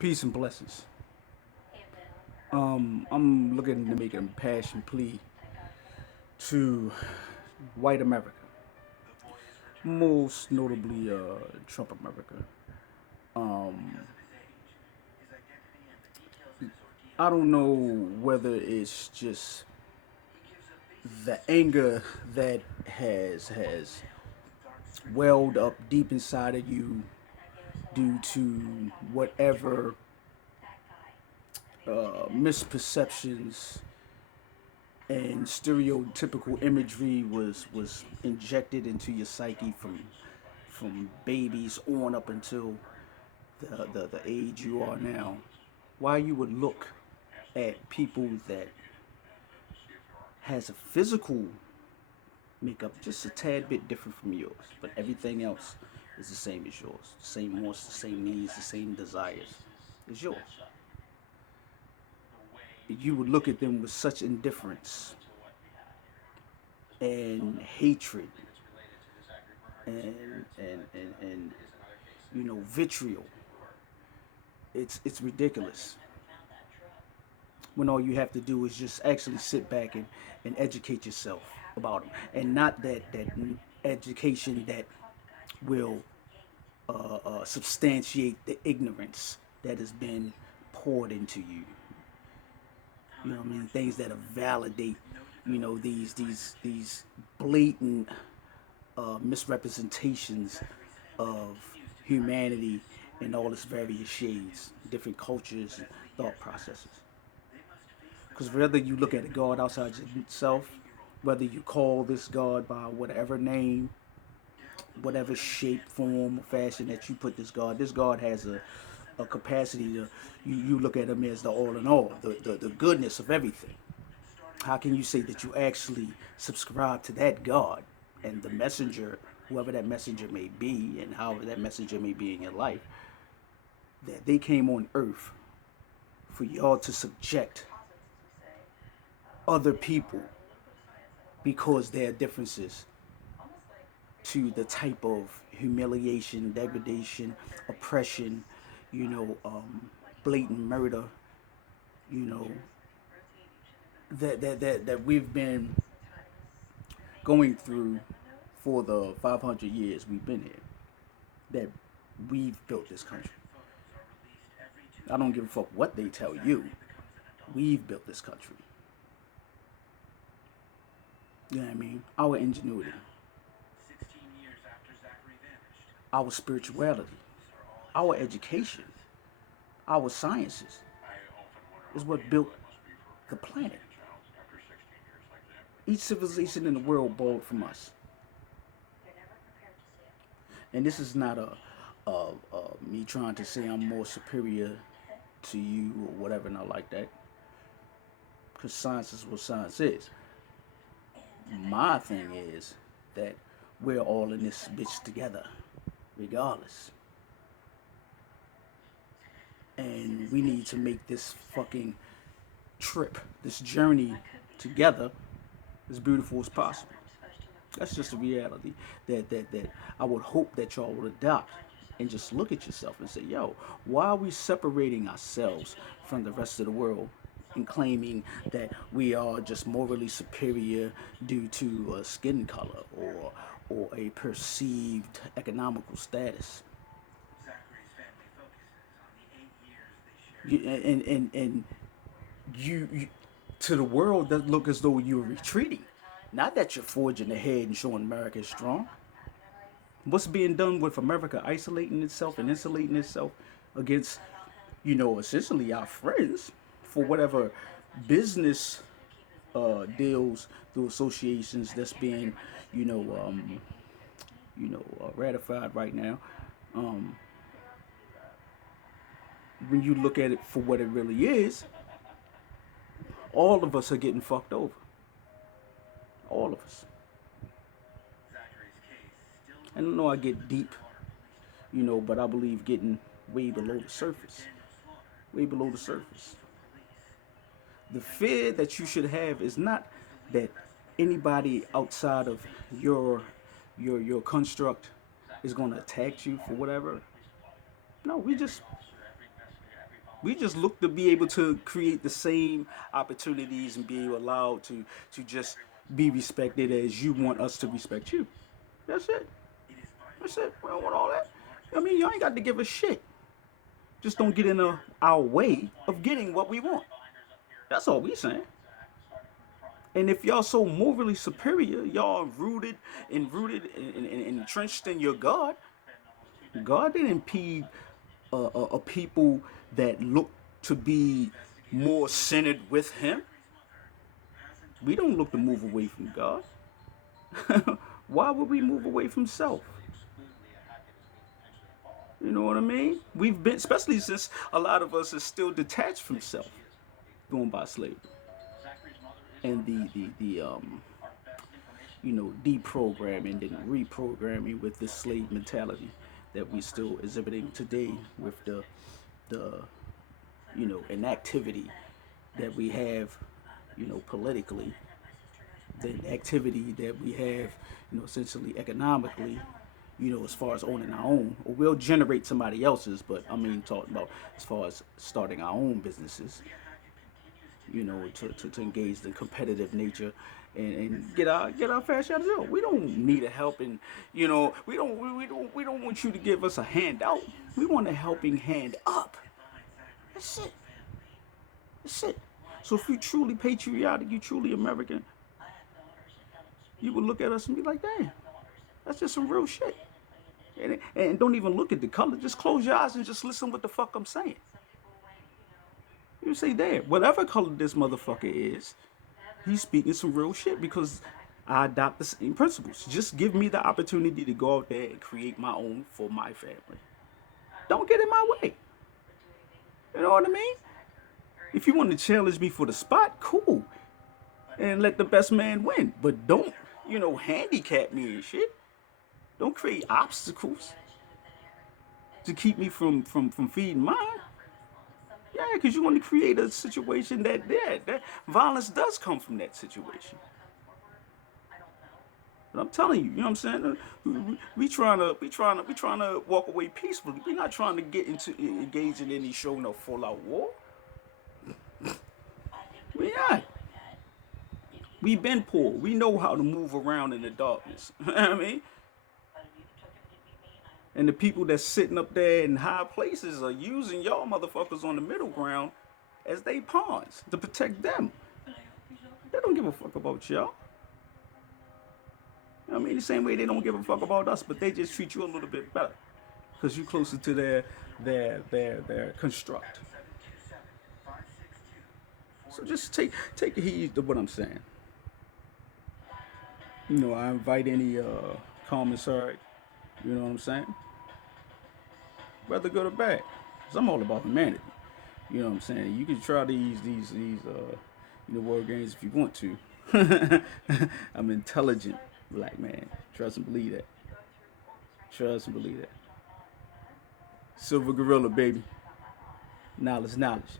Peace and blessings. I'm looking to make an impassioned plea to white America, most notably Trump America. Um, I don't know whether it's just the anger that has welled up deep inside of you due to whatever misperceptions and stereotypical imagery was injected into your psyche from babies on up until the age you are now. Why you would look at people that has a physical makeup just a tad bit different from yours, but everything else is the same as yours. The same wants, the same needs, the same desires is yours. You would look at them with such indifference and hatred and vitriol. It's ridiculous when all you have to do is just actually sit back and educate yourself about them, and not that education that will substantiate the ignorance that has been poured into you. You know what I mean? Things that validate, these blatant misrepresentations of humanity in all its various shades, different cultures and thought processes. Because whether you look at a God outside yourself, whether you call this God by whatever name, whatever shape, form, or fashion that you put this God has a capacity to, you look at him as the all in all, the goodness of everything. How can you say that you actually subscribe to that God and the messenger, whoever that messenger may be, and however that messenger may be in your life, that they came on earth for y'all to subject other people because their differences to the type of humiliation, degradation, oppression, you know, blatant murder, you know, that we've been going through for the 500 years we've been here. That we've built this country. I don't give a fuck what they tell you. We've built this country. You know what I mean? Our ingenuity, our spirituality, our education, our sciences is what built the planet. Each civilization in the world borrowed from us. And this is not me trying to say I'm more superior to you or whatever, not like that. Because science is what science is. My thing is that we're all in this bitch together, regardless. And we need to make this fucking trip, this journey together as beautiful as possible. That's just a reality that I would hope that y'all would adopt and just look at yourself and say, yo, why are we separating ourselves from the rest of the world and claiming that we are just morally superior due to a skin color or a perceived economical status? And you to the world that look as though you're retreating. Not that you're forging ahead and showing America is strong. What's being done with America isolating itself and insulating itself against, essentially our friends for whatever business deals through associations that's being, you know, um, ratified right now. Um, when you look at it for what it really is, all of us are getting fucked over. All of us. And I know I get deep, but I believe getting way below the surface. Way below the surface. The fear that you should have is not that anybody outside of your construct is going to attack you for whatever. No, we just We just look to be able to create the same opportunities and be allowed to just be respected as you want us to respect you. That's it. That's it. We don't want all that. I mean, y'all ain't got to give a shit. Just don't get in our way of getting what we want. That's all we saying. And if y'all so morally superior, y'all rooted and entrenched in your God. God didn't impede a people that look to be more centered with Him. We don't look to move away from God. Why would we move away from self? You know what I mean? We've been, especially since a lot of us are still detached from self, going by slavery and the deprogramming and reprogramming with this slave mentality that we still exhibiting today with the inactivity that we have, politically, the activity that we have, essentially economically, as far as owning our own, or we'll generate somebody else's, but I mean, talking about as far as starting our own businesses, to engage the competitive nature and get our fair share of the deal. We don't need a helping, we don't want you to give us a handout. We want a helping hand up. That's it. That's it. So if you truly patriotic, you truly American, you would look at us and be like, damn, that's just some real shit. And don't even look at the color. Just close your eyes and just listen what the fuck I'm saying. You say, damn, whatever color this motherfucker is, he's speaking some real shit because I adopt the same principles. Just give me the opportunity to go out there and create my own for my family. Don't get in my way. You know what I mean? If you want to challenge me for the spot, cool. And let the best man win. But don't, handicap me and shit. Don't create obstacles to keep me from feeding mine. Yeah, because you want to create a situation that violence does come from that situation. But I'm telling you, you know what I'm saying? We trying to walk away peacefully. We're not trying to get into engage in any show no full out war. We not. We've been poor. We know how to move around in the darkness. You know what I mean? And the people that's sitting up there in high places are using y'all motherfuckers on the middle ground as they pawns to protect them. They don't give a fuck about y'all. I mean, the same way they don't give a fuck about us, but they just treat you a little bit better because you're closer to their construct. So just take heed to what I'm saying. I invite any commissary. You know what I'm saying? Whether good or bad, because I'm all about humanity. You know what I'm saying? You can try these word games if you want to. I'm an intelligent black man. Trust and believe that. Trust and believe that. Silver gorilla, baby. Knowledge, knowledge.